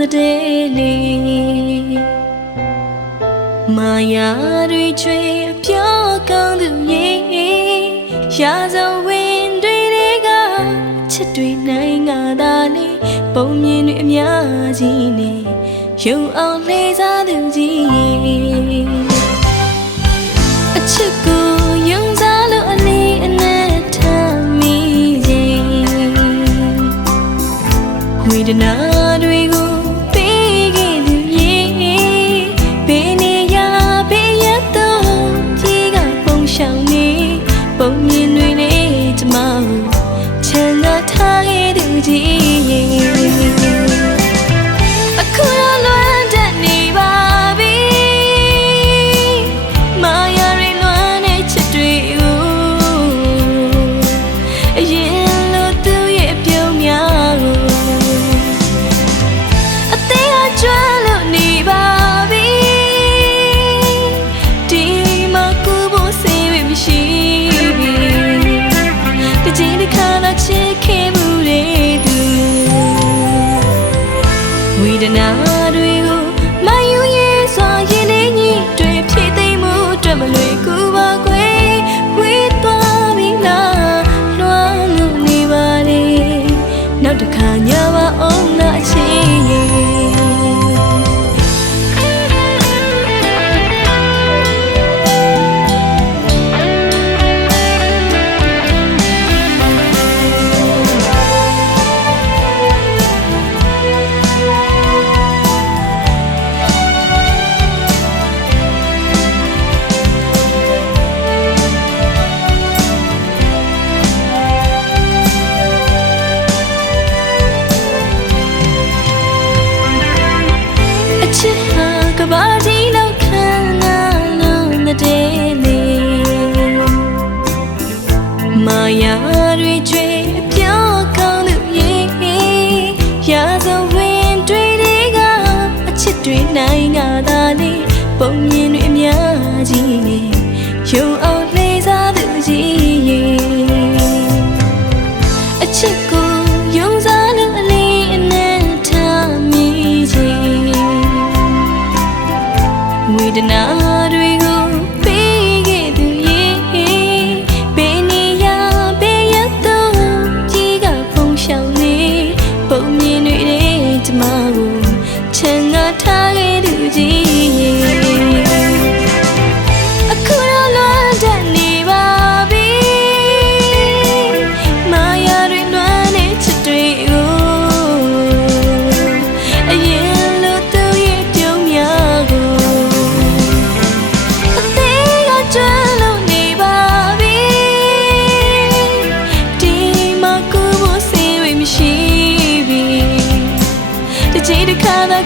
the daily မာယာတွေချွေပြောင်းကောင်းသူရေရာဇဝင်တွေကချစ်တွေနိုင်ငါသာလေးပုံမြင်တွေအများကြီးနေရုံအောင်လေးစားသူကြီးအချစ်ကိုယုံစားလို့အလေးအနက်ထားမိခြင်းဝေဒနာ dear. We deny. ရာဇဝင်တွေတွေကအချစ်တွေနိုင်ငါသာလေးပုံမြင်တွေအများကြီးရုံ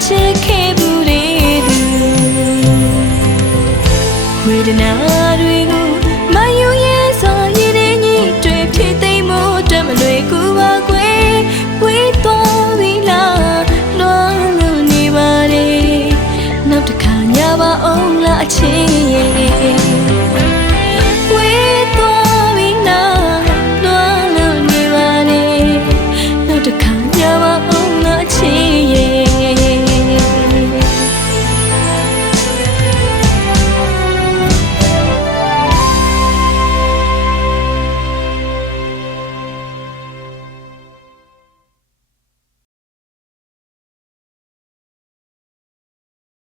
ချစ်ခဲ့ဘူးလေသူဝေဒနာတွေကို